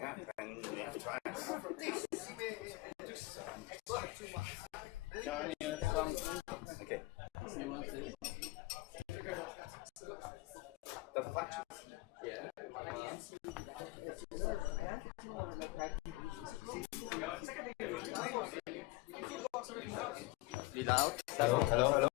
Yeah, and we have to try it. Okay. That's a fact. Be loud. Hello, hello, hello.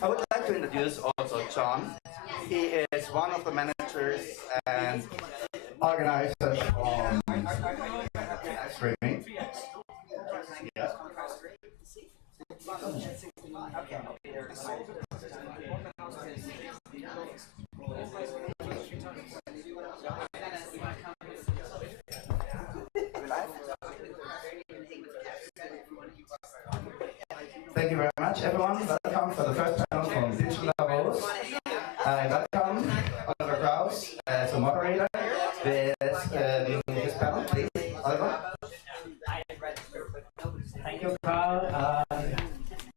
I would like to introduce also John. He is one of the managers and organizers on streaming. Yeah. Thank you very much, everyone. Welcome for the first panel from Digitial.Davos. Welcome, Oliver Kraus, as a moderator. This panel, please, Oliver. Thank you, Carl,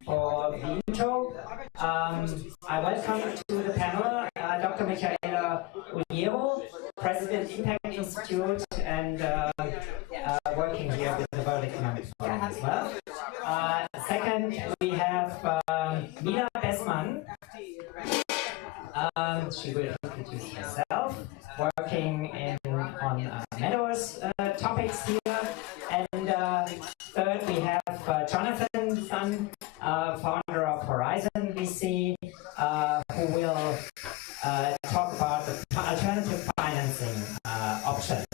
for the intro. I welcome to the panel Dr. Michaela Uliero, President Impact Institute, and working here with the World Economic Forum as well. Second, we have Nina Bessmann. She will introduce herself, working on Meadows topics here. And third, we have Jonathan Sun, founder of Horizon VC, who will talk about the alternative financing options.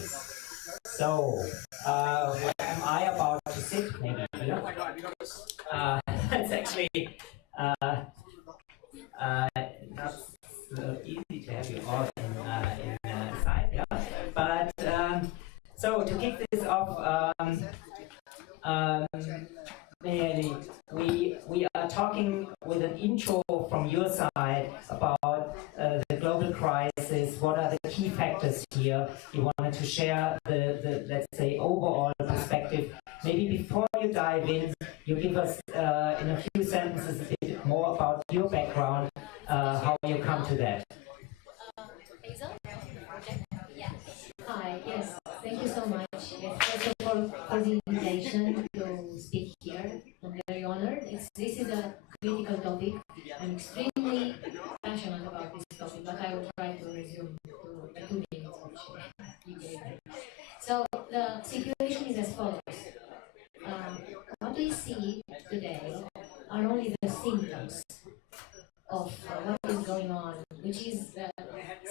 So, where am I about to sit? Maybe here. It's actually not so easy to have you all inside, yeah. But so to kick this off, we are talking with an intro from your side about the global crisis. What are the key factors here? You wanted to share the let's say overall perspective. Maybe before you dive in, you give us in a few sentences a bit more about your background, how you come to that. Hi, yes, thank you so much. Yes, first of all, for the invitation to speak here. I'm very honored. This is a critical topic. I'm extremely passionate about this topic, but I will try to resume to the 2 minutes which you gave me. the situation is as follows. What we see today are only the symptoms of what is going on, which is the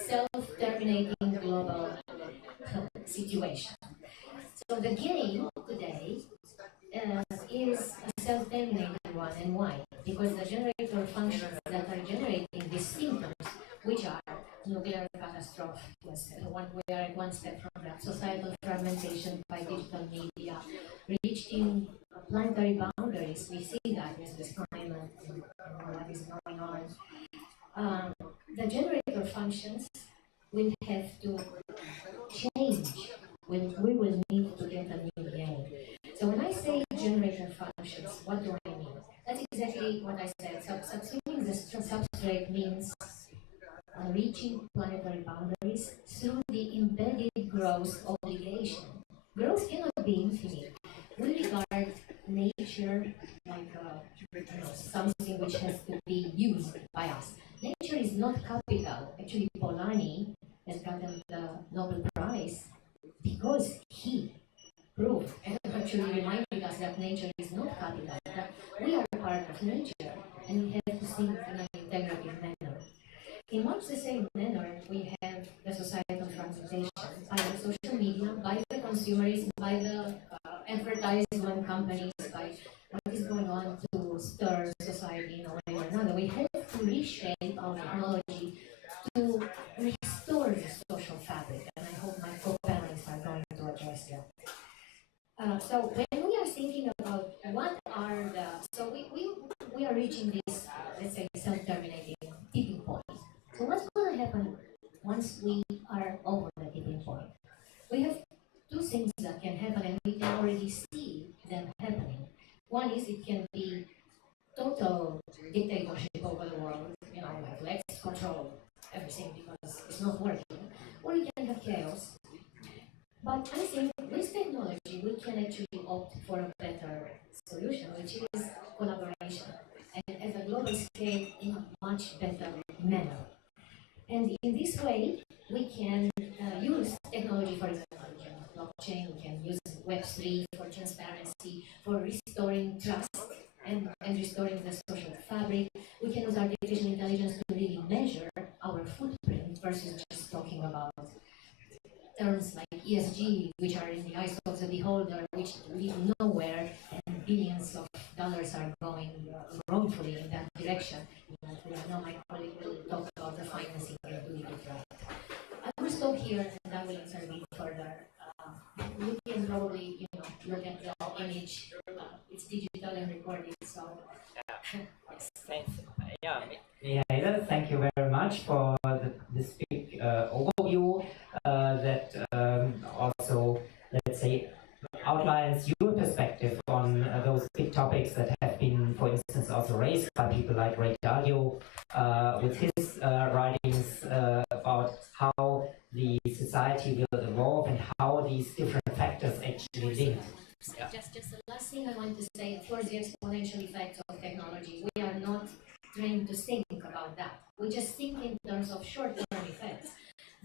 self-terminating global situation. So the game today is a self-terminating one, and why? Because the generator functions that are generating these symptoms, which are nuclear catastrophe, yes, we are one step from that, societal fragmentation by digital media, reaching planetary boundaries. We see that with this climate and what is going on. Um, the generator functions will have to change when we will need to get a new game. So when I say generator functions, what do I mean? That's exactly what I said. So subsuming the substrate means reaching planetary boundaries through the embedded growth obligation. Growth cannot be infinite. We regard nature like something which has to be used by us. Nature is not capital. Actually, Polanyi has gotten the Nobel Prize because he proved and actually reminded us that nature is not capital, that we are part of nature and we have to think in an integrative manner. In much the same manner, we have the societal fragmentation by the social media, by the consumerism, by the advertisement companies, by what is going on to stir society in a way or another. We have to reshape our technology to restore the social fabric, and I hope my co-panelists are going to address that. So when we are thinking about what are the, so we are reaching this, let's say, self-terminating tipping point. So what's going to happen once we are over the tipping point? We have two things that can happen, and we can already see them happening. One is it can be total dictatorship over the world, like let's control everything because it's not working. Or you can have chaos. But I think with technology, we can actually opt for a better solution, which is collaboration, and at a global scale in a much better manner. And in this way, we can use technology, for example, we can use blockchain, we can use Web3 for transparency, for restoring trust and restoring the social fabric. We can use artificial intelligence to really measure our footprint versus just talking about terms like ESG, which are in the eyes of the beholder, which lead nowhere, and billions of dollars are going wrongfully in that direction. I know my colleague will talk about the financing and doing it right. I will stop here and I will intervene further. You can probably, look at the image. It's digital and recorded, so yes. Thanks. Yeah, Mihaela, thank you very much for this big overview that also, let's say, outlines your perspective on those big topics that have been, for instance, also raised by people like Ray Dalio with his writings about how the society will evolve and how these different factors actually link. Yeah. Just the last thing I want to say towards the exponential effects of technology. We are not trained to think about that. We just think in terms of short-term effects.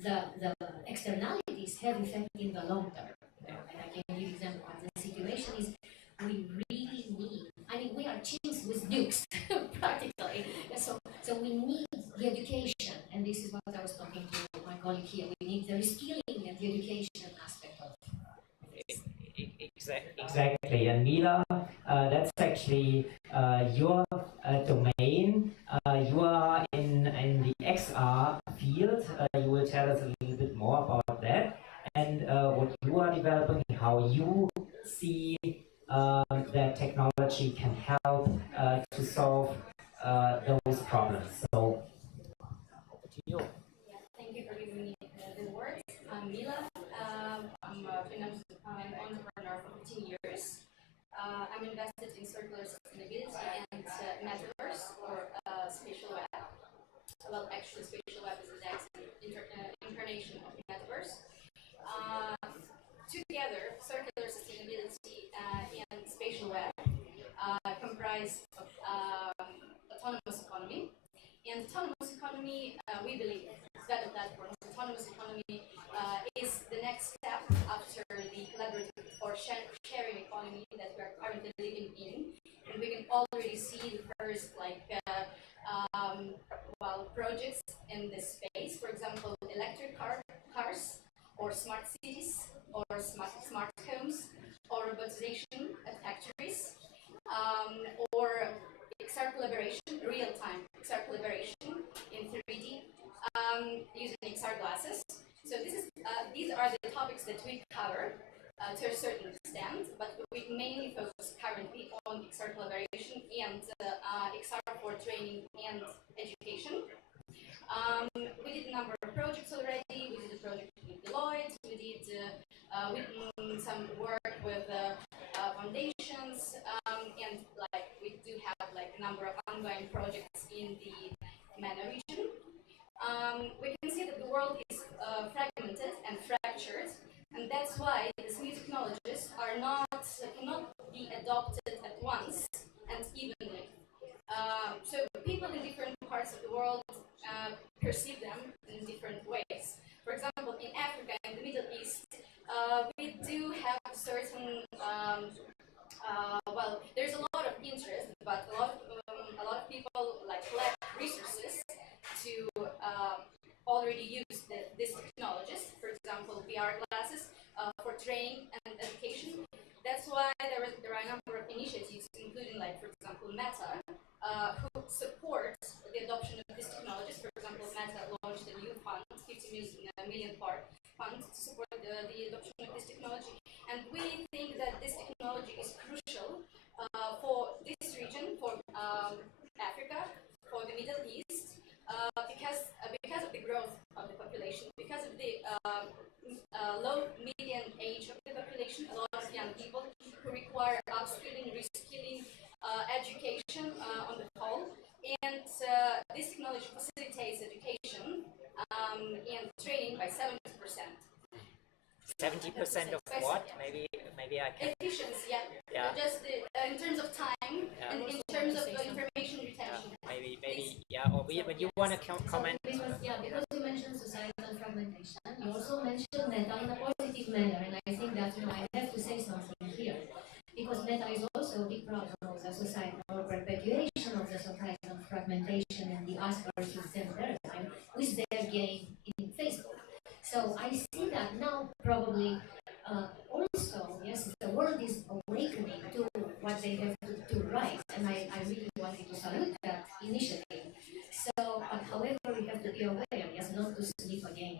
The externalities have effect in the long term. And I can give example. The situation is we really need. I mean, we are chimps with nukes, practically. So we need the education, and this is what I was talking to my colleague here. We need the reskilling and the education aspect of it. Exactly, and Mila, that's actually your domain. You are in the XR field. You will tell us a little bit more about that and what you are developing, how you see that technology can help to solve those problems. So, over to you. Yeah, thank you for giving me the words. I'm Mila. I'm a finance entrepreneur for 15 years. I'm invested in circular sustainability and metaverse or spatial web. Well, actually, spatial web is the next incarnation of the metaverse. Uh, Together, circular sustainability and spatial web comprise of autonomous economy. And autonomous economy, we believe, that of that platform, autonomous economy is the next step after the collaboration sharing economy that we are currently living in, and we can already see the first projects in this space. For example, electric cars, or smart cities, or smart homes, or robotization at factories, or XR collaboration, real-time XR collaboration in 3D, using XR glasses. So these are the topics that we cover to a certain extent, but we mainly focus currently on XR collaboration and XR for training and education. We did a number of projects already. We did a project with Deloitte. We did some work with foundations, and we do have a number of ongoing projects in the MENA region. We can see that the world is fragmented and fractured, and that's why these new technologies cannot be adopted at once and evenly. So people in different parts of the world perceive them in different ways. For example, in Africa and the Middle East, we do have certain there's a lot of interest, but a lot of people lack resources to already use these technologies. For example, VR glasses for training and education. That's why there are a number of initiatives, including, for example, Meta, who support the adoption of these technologies. For example, Meta launched a new fund, 50 million fund to support the adoption of this technology. And we think that this technology is crucial for this region, for Africa, for the Middle East, because of the growth of the population, because of the low median age of the population, a lot of young people who require upskilling, reskilling, education on the whole. And this technology facilitates education and training by 70%. 70% of what? Maybe I can. Efficiency, yeah. Yeah. Just in terms of time, and in terms of information retention. Maybe, yeah. Or when you want to comment. Because you mentioned societal fragmentation, you also mentioned Meta in a positive manner, and I think that I have to say something here, because Meta is also a big problem of the societal perpetuation of the societal fragmentation and the us versus them paradigm with their game in Facebook. So I see that now probably also, yes, the world is awakening to what they have to write, and I really wanted to salute that initiative. So, but however, we have to be aware, yes, not to slip again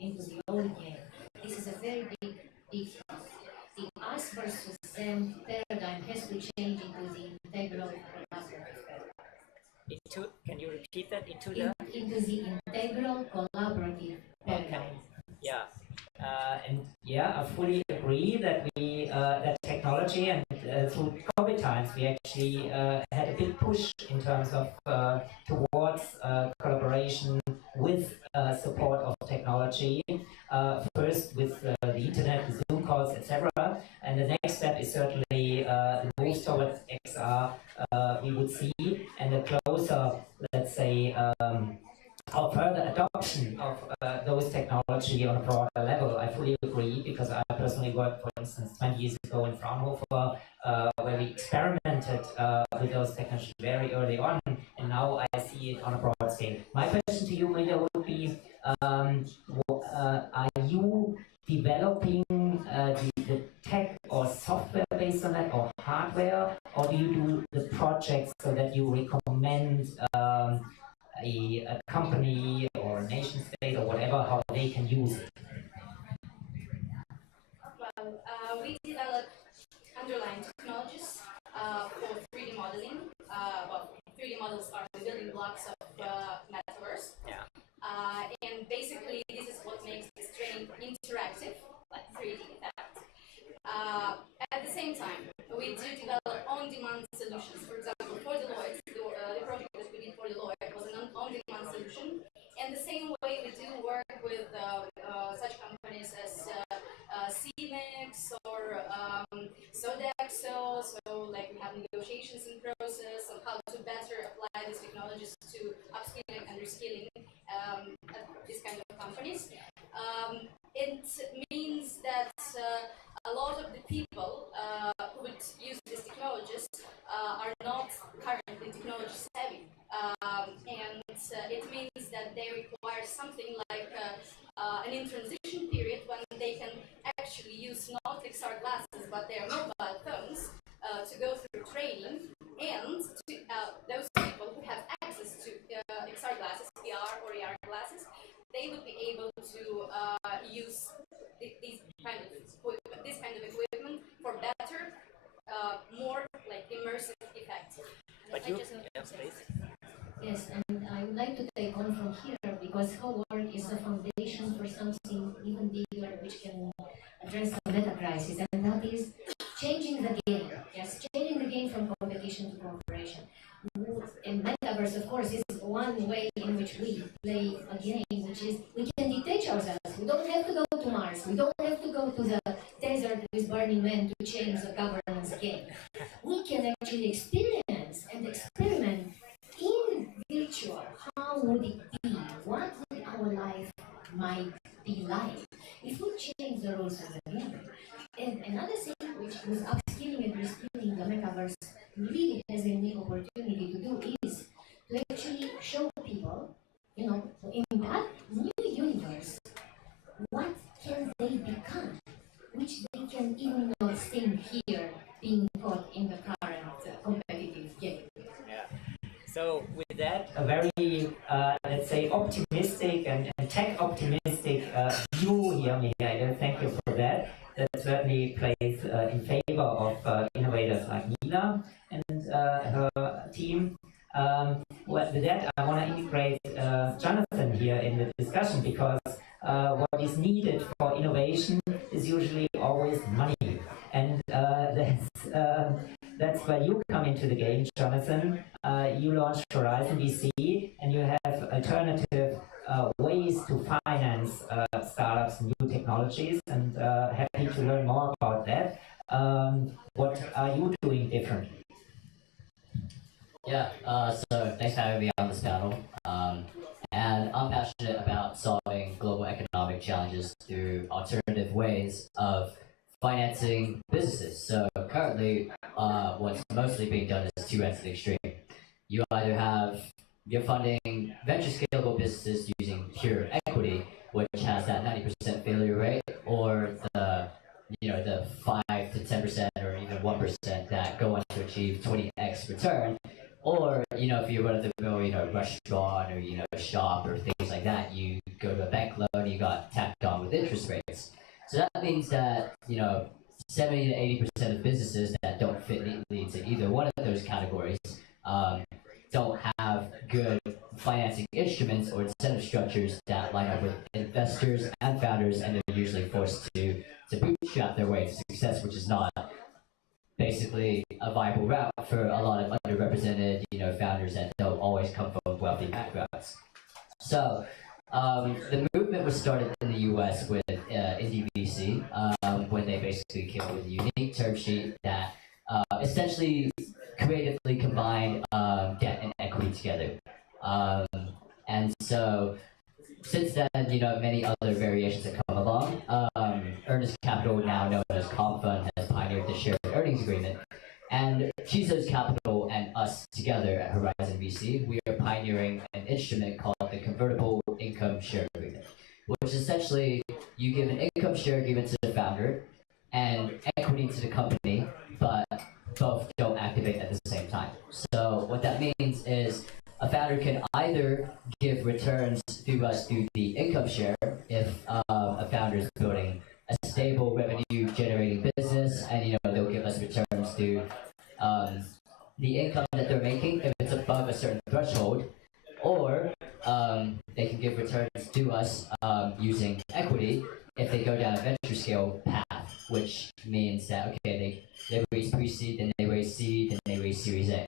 into the old game. This is a very big task. The us versus them paradigm has to change into the integral collaborative paradigm. Can you repeat that? Into the integral collaborative paradigm. Okay. Yeah. And yeah, I fully agree that that technology, and through COVID times, we actually had a big push in terms of towards collaboration with support of technology. First with the internet, the Zoom calls, etc. And the next step is certainly the move towards XR. We would see, and the closer, let's say, or further adoption of those technology on a broader level. I fully agree, because I personally worked, for instance, 20 years ago in Fraunhofer, where we experimented with those technologies very early on, and now I see it on a broad scale. My question to you, Maria, would be, are you developing the tech or software based on that, or hardware, or do you do the projects so that you recommend a company or a nation state or whatever, how they can use it? Well, we develop underlying technologies for 3D modeling. 3D models are the building blocks of metaverse. Yeah. And basically, this is what makes this training interactive, like 3D effect. At the same time, we do develop on-demand solutions. For example, for Deloitte, the project that we did for Deloitte was an on-demand solution. And the same way we do work with such companies as CMix or Sodexo. So we have negotiations in process on how to better apply these technologies to upskilling and reskilling at these kind of companies. It means that a lot of the people XR glasses, but they are mobile phones, to go through training, and to, those people who have access to XR glasses, VR or AR glasses, they would be able to use this kind of equipment for better, more like immersive effect. But you, yeah, please. Yes, and I would like to take on from here because her work is a foundation for something even bigger which can address the meta crisis, and that is changing the game. Yes, changing the game from competition to cooperation. And metaverse, of course, is one way in which we play a game, which is we can detach ourselves. We don't have to go to Mars. We don't have to go to the desert with burning men to change the governance game. We can actually experience and experiment in virtual. How would it be? What would our life might be like if we change the rules of the game? And another thing which was upskilling and reskilling the metaverse really has a unique opportunity to do is to actually show people, in that new universe, what can they become, which they can even not think here being caught in the current competitive game. Yeah. So with that, A very, let's say, optimistic and tech optimistic view here, Michaela. Thank you for that. That certainly plays in favor of innovators like Nina and her team. With that, I want to integrate Jonathan here in the discussion because what is needed for innovation is usually always money. And that's where you come into the game, Jonathan. You launched Horizon VC, and you have alternative ways to finance startups and new technologies. And happy to learn more about that. What are you doing differently? Yeah, so thanks for having me on this panel. And I'm passionate about solving global economic challenges through alternative ways of financing businesses. So currently, what's mostly being done is two ends of the extreme. You're funding venture scalable businesses using pure equity, which has that 90% failure rate, or the 5 to 10% or even 1% that go on to achieve 20x return. Or, if you run of the mill, restaurant or, shop or things like that, you go to a bank loan, you got tacked on with interest rates. So that means that, 70 to 80% of businesses that don't fit neatly into either one of those categories don't have good financing instruments or incentive structures that line up with investors and founders, and they're usually forced to bootstrap their way to success, which is not basically a viable route for a lot of underrepresented, founders that don't always come from wealthy backgrounds. So the movement was started in the U.S. with Indie VC when they basically came up with a unique term sheet that essentially creatively combined debt and equity together. And so since then, many other variations have come along. Earnest Capital, now known as Comp Fund, has pioneered the shared earnings agreement. And Chiso's Capital and us together at Horizon VC, we are pioneering an instrument called the Convertible Income Share Agreement, which essentially you give an income share agreement to the founder and equity to the company, but both don't activate at the same time. So what that means is a founder can either give returns through us through the income share if a founder is building a stable revenue generating business, and they'll give us returns through the income that they're making if it's above a certain threshold, or they can give returns to us using equity if they go down a venture scale path, which means that they raise pre-seed, then they raise seed, then they raise Series A.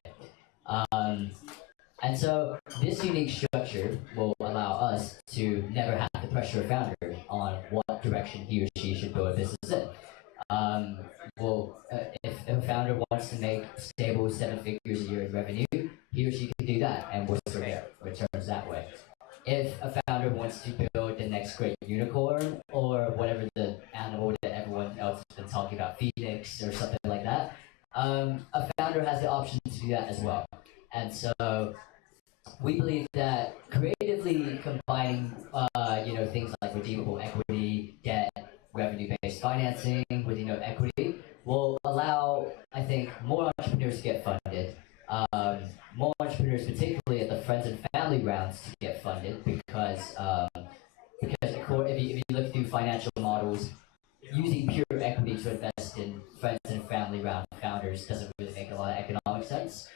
And so this unique structure will allow us to never have to pressure a founder on what direction he or she should build a business in. If a founder wants to make stable 7 figures a year in revenue, he or she can do that, and we'll still get returns that way. If a founder wants to build the next great unicorn, or whatever the animal that everyone else has been talking about, Phoenix or something like that, a founder has the option to do that as well. And so we believe that creatively combining, things like redeemable equity, debt, revenue-based financing, with equity, will allow, I think, more entrepreneurs to get funded. More entrepreneurs, particularly at the friends and family rounds, to get funded because if you look through financial models, using pure equity to invest in friends and family round founders doesn't really make a lot of economic sense.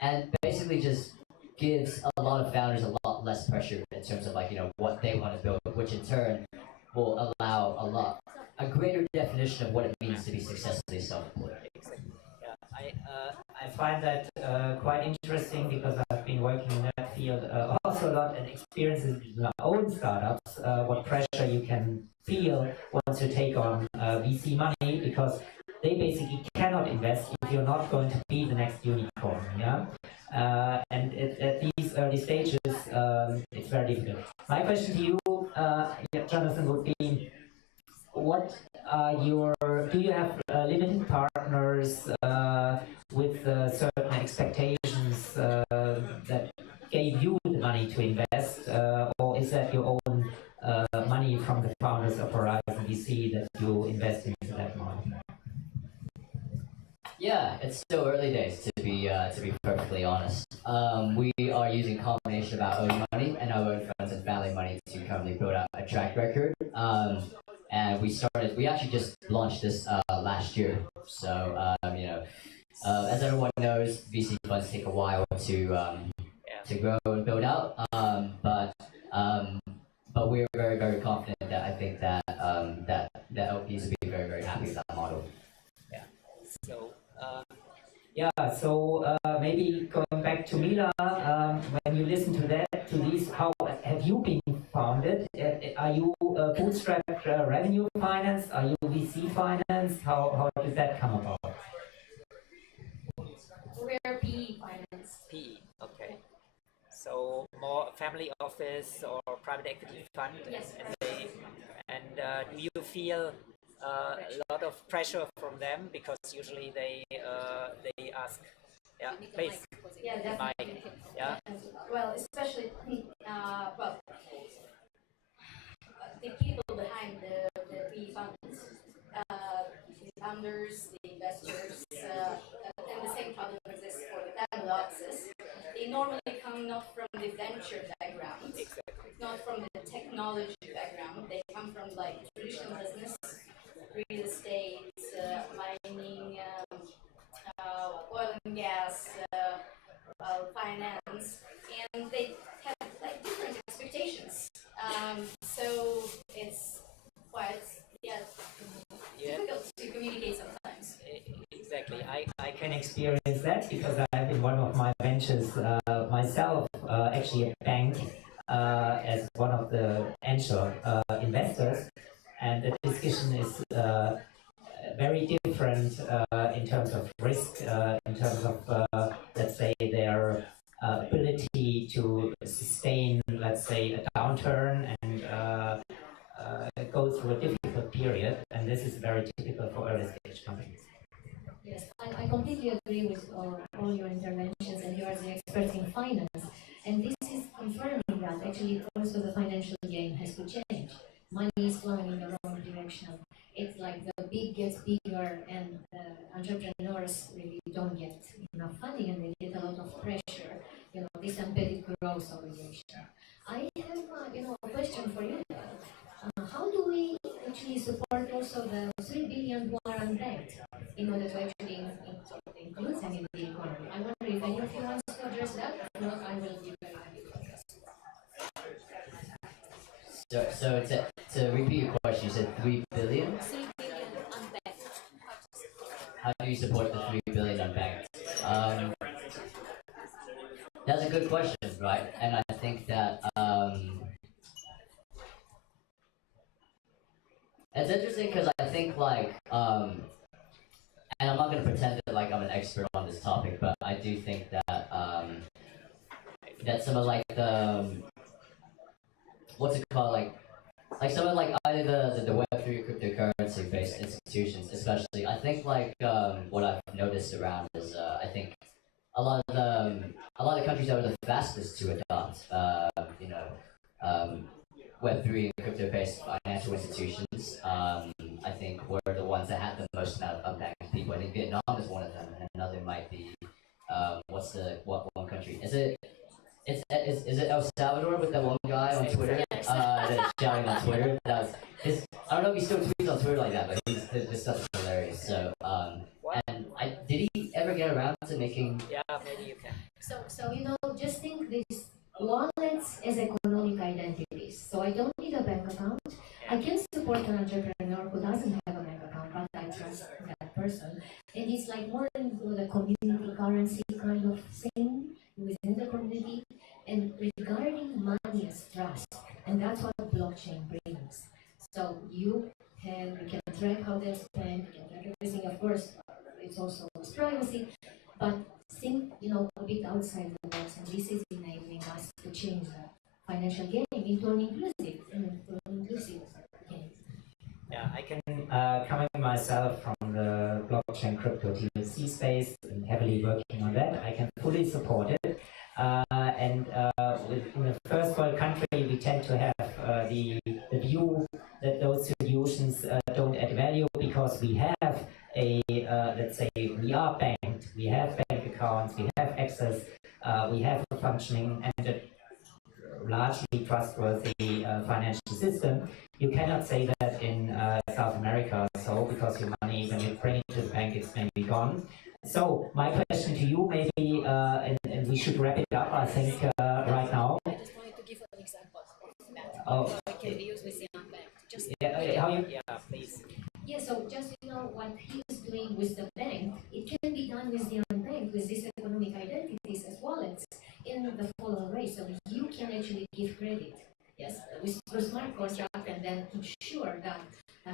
And basically just gives a lot of founders a lot less pressure in terms of what they want to build, which in turn will allow a greater definition of what it means to be successfully self-employed. I find that quite interesting because I've been working in that field also a lot and experiences with my own startups, what pressure you can feel once you take on VC money, because they basically cannot invest if you're not going to be the next unicorn. Yeah. And at these early stages, it's very difficult. My question to you, Jonathan, would be, what are your, do you have limited partners with certain expectations that gave you the money to invest, or is that your own money from the founders of Horizon VC that you invest into that model? Yeah, it's still early days to be perfectly honest. We are using a combination of our own money and our own friends and family money to currently build out a track record. And we actually just launched this last year. So as everyone knows, VC funds take a while to grow and build out. But we're very, very confident that I think that that LPs will be very, very happy with that model. Yeah. So. So maybe going back to Mila, when you listen to these, how have you been founded? Are you bootstrap revenue finance? Are you VC finance? How did that come about? We're PE finance. PE, okay. So more family office or private equity fund. Yes. And do you feel a lot of pressure from them, because usually they ask, please, Yeah, definitely. yeah. Well, especially the people behind the PE funds, the founders, the investors, and the same problem exists for the family offices. They normally come not from the venture background, not from the technology background. They come from like traditional business, real estate, mining, oil and gas, finance, and they have like different expectations. So it's quite difficult to communicate sometimes. Exactly. I can experience that because I have in one of my ventures myself actually a bank as one of the angel investors, and the discussion is very different in terms of risk, in terms of let's say their ability to sustain, let's say, a downturn and go through a difficult period, and this is very typical for early stage companies. Yes, I completely agree with all your interventions, and you are the expert in finance. And this is confirming that actually also the financial game has to change. Money is flowing in the wrong direction. It's like the big gets bigger, and entrepreneurs really don't get enough funding, and they get a lot of pressure. This embedded growth obligation. I have a question for you. How do we actually support also the 3 billion who are unbanked in order to actually include them in the economy? I wonder if any of you wants to address that. If not, I will be very happy to address. So to repeat your question, you said 3 billion? 3 billion unbanked. How do you support the 3 billion unbanked? That's a good question, right? And I think that it's interesting because I think and I'm not going to pretend that I'm an expert on this topic, but I do think that that some of the what's it called, some of either the Web3 cryptocurrency based institutions, especially. I think what I've noticed around is I think a lot of countries that were the fastest to adopt Web3 and crypto-based financial institutions, I think were the ones that had the most amount of impact on people. I think Vietnam is one of them, and another might be what one country? Is it El Salvador with that one guy on Twitter that's shouting on Twitter? I don't know if he still tweets on Twitter like that, but this stuff is hilarious. So did he ever get around to making? Yeah, maybe you can. So just think this wallets as economic identities. So I don't need a bank account. I can support an entrepreneur who doesn't have a bank account, but I trust that person. And it's like more than the community currency kind of thing within the community. And regarding money as trust, and that's what blockchain brings. So you can track how they're spent, you can track everything. Of course, it's also privacy, but think, a bit outside the box, and this is enabling us to change the financial game into an inclusive game. Yeah, I can coming myself from the blockchain crypto TLC space and heavily working on that. I can fully support it. And in a first world country, we tend to have the view that those solutions don't add value because we have let's say, we are banked, we have bank accounts, we have access, we have a functioning and a largely trustworthy financial system. You cannot say that in South America, so because your money, when you bring it to the bank, it's maybe gone. So my question to you, maybe, and we should wrap it up, I think, right now. I just wanted to give an example of that. Oh, How it can be used with the unbanked. Yeah, please. Yeah, so just what he is doing with the bank, it can be done with the unbanked, with these economic identities as wallets in the following way. So you can actually give credit, yes, with a smart contract, and then ensure that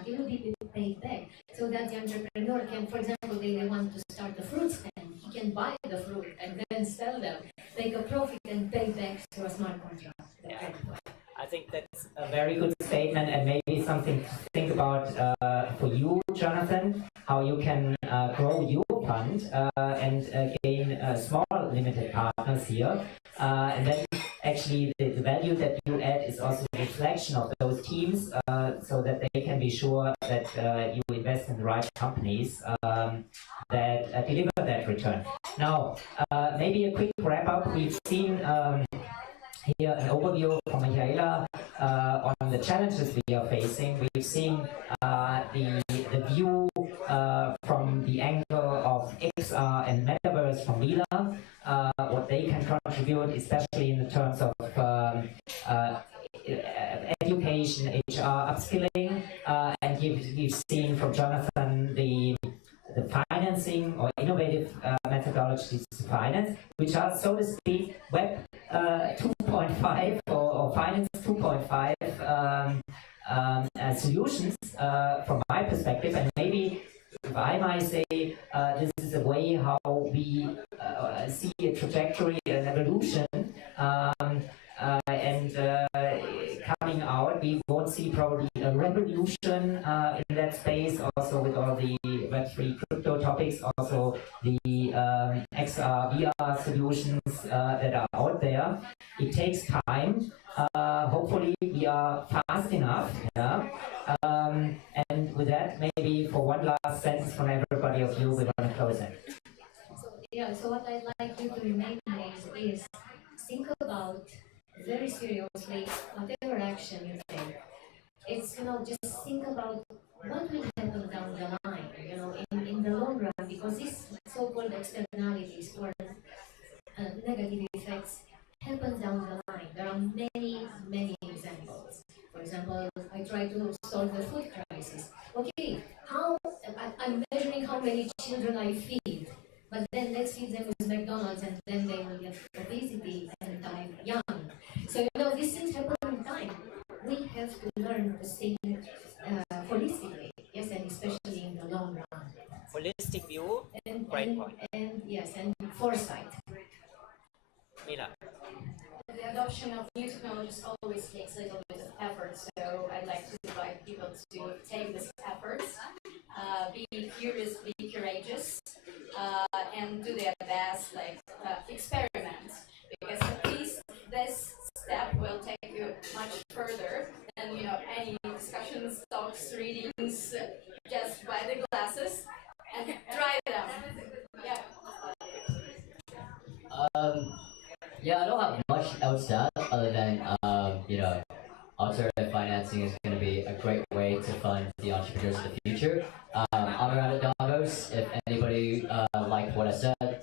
it will be paid back. So that the entrepreneur can, for example, they want to start a fruit stand, he can buy the fruit and then sell them, make a profit and pay back through a smart contract. Yeah. I think that's a very good statement and maybe something to think about for you, Jonathan, how you can grow your fund and gain small limited partners here. And then actually the value that you add is also a reflection of those teams so that they can be sure that you invest in the right companies that deliver that return. Now, maybe a quick wrap up. We've seen here an overview from Michaela on the challenges we are facing. We've seen the view from the angle of XR and Metaverse from Mila, what they can contribute, especially in the terms of education, HR, upskilling, and you've seen from Jonathan the financing or innovative methodologies to finance, which are, so to speak, Web 2.5 or Finance 2.5 solutions from my perspective. And maybe if I might say, this is a way how we see a trajectory and evolution. Coming out, we won't see probably a revolution in that space, also with all the Web3 crypto topics, also the XR, VR solutions that are out there. It takes time. Hopefully we are fast enough. Yeah? And with that, maybe for one last sentence from everybody of you, we want to close it. So what I'd like you to remain is think about very seriously whatever action you take. It's just think about what will happen down the line, in the long run, because these so-called externalities or negative effects happen down the line. There are many, many examples. For example, I try to solve the food crisis. Okay, I'm measuring how many children I feed, but then let's feed them with McDonald's and then they will get obesity and die young. So these things happen all the time. We have to learn to think holistically, yes, and especially in the long run. Holistic view, great point. And yes, and foresight. Mila. The adoption of new technologies always takes a little bit of effort, so I'd like to invite people to take this effort, be curious, be courageous, and do their best, experiment, because at least this step will take you much further than any discussions, talks, readings. Just buy the glasses and try them. Yeah. Yeah, I don't have much else to add other than alternative financing is going to be a great way to fund the entrepreneurs of the future. I'm around at Davos. If anybody liked what I said,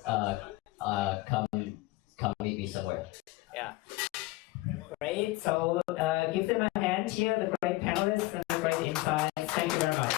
come meet me somewhere. Yeah. Great. So give them a hand here, the great panelists and the great insights. Thank you very much.